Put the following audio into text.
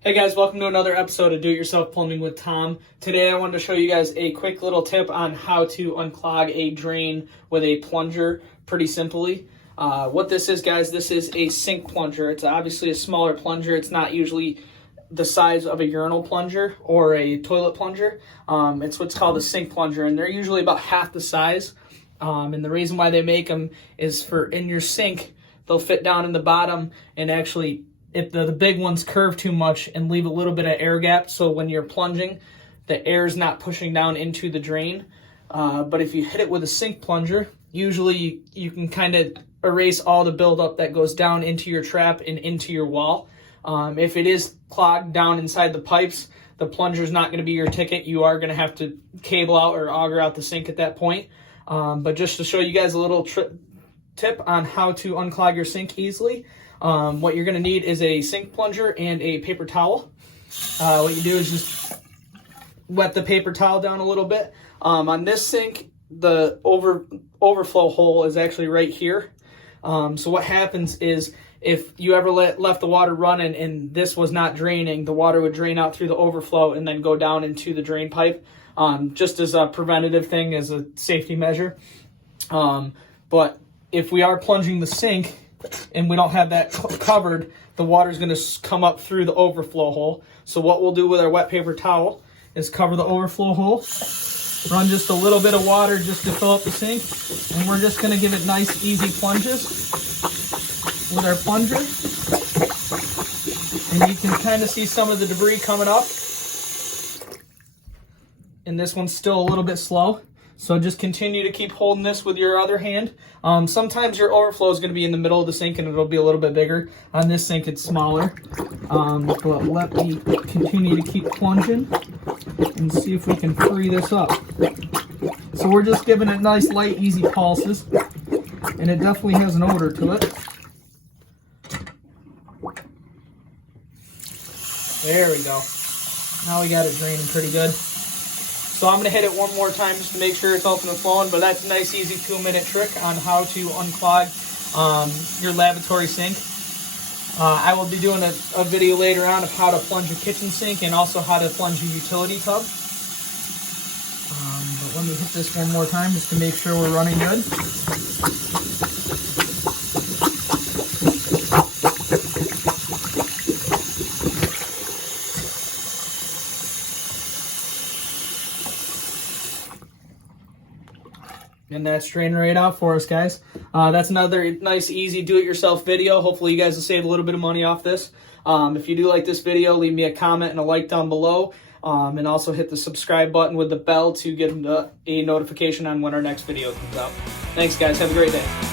Hey guys, welcome to another episode of Do It Yourself Plumbing with Tom. Today I wanted to show you guys a quick little tip on how to unclog a drain with a plunger pretty simply. What this is, guys, this is a sink plunger. It's obviously a smaller plunger. It's not usually the size of a urinal plunger or a toilet plunger. It's what's called a sink plunger, and they're usually about half the size. And the reason why they make them is for in your sink, they'll fit down in the bottom and actually if the big ones curve too much and leave a little bit of air gap, so when you're plunging, the air is not pushing down into the drain. But if you hit it with a sink plunger, usually you can kind of erase all the buildup that goes down into your trap and into your wall. If it is clogged down inside the pipes, the plunger is not going to be your ticket. You are going to have to cable out or auger out the sink at that point. But just to show you guys a little tip on how to unclog your sink easily, what you're going to need is a sink plunger and a paper towel. What you do is just wet the paper towel down a little bit. On this sink, the overflow hole is actually right here. So what happens is if you ever left the water running and this was not draining, the water would drain out through the overflow and then go down into the drain pipe, just as a preventative thing, as a safety measure. But if we are plunging the sink and we don't have that covered, the water is going to come up through the overflow hole. So what we'll do with our wet paper towel is cover the overflow hole, run just a little bit of water just to fill up the sink, and we're just going to give it nice, easy plunges with our plunger. And you can kind of see some of the debris coming up. And this one's still a little bit slow. So just continue to keep holding this with your other hand. Sometimes your overflow is going to be in the middle of the sink and it'll be a little bit bigger. On this sink, it's smaller. But let me continue to keep plunging and see if we can free this up. So we're just giving it nice, light, easy pulses. And it definitely has an odor to it. There we go. Now we got it draining pretty good. So I'm going to hit it one more time just to make sure it's open and flowing, but that's a nice, easy 2-minute trick on how to unclog your lavatory sink. I will be doing a video later on of how to plunge a kitchen sink and also how to plunge a utility tub. But let me hit this one more time just to make sure we're running good. And that's draining right out for us, guys. That's another nice, easy do-it-yourself video. Hopefully you guys will save a little bit of money off this. If you do like this video, leave me a comment and a like down below. And also hit the subscribe button with the bell to get a notification on when our next video comes out. Thanks, guys. Have a great day.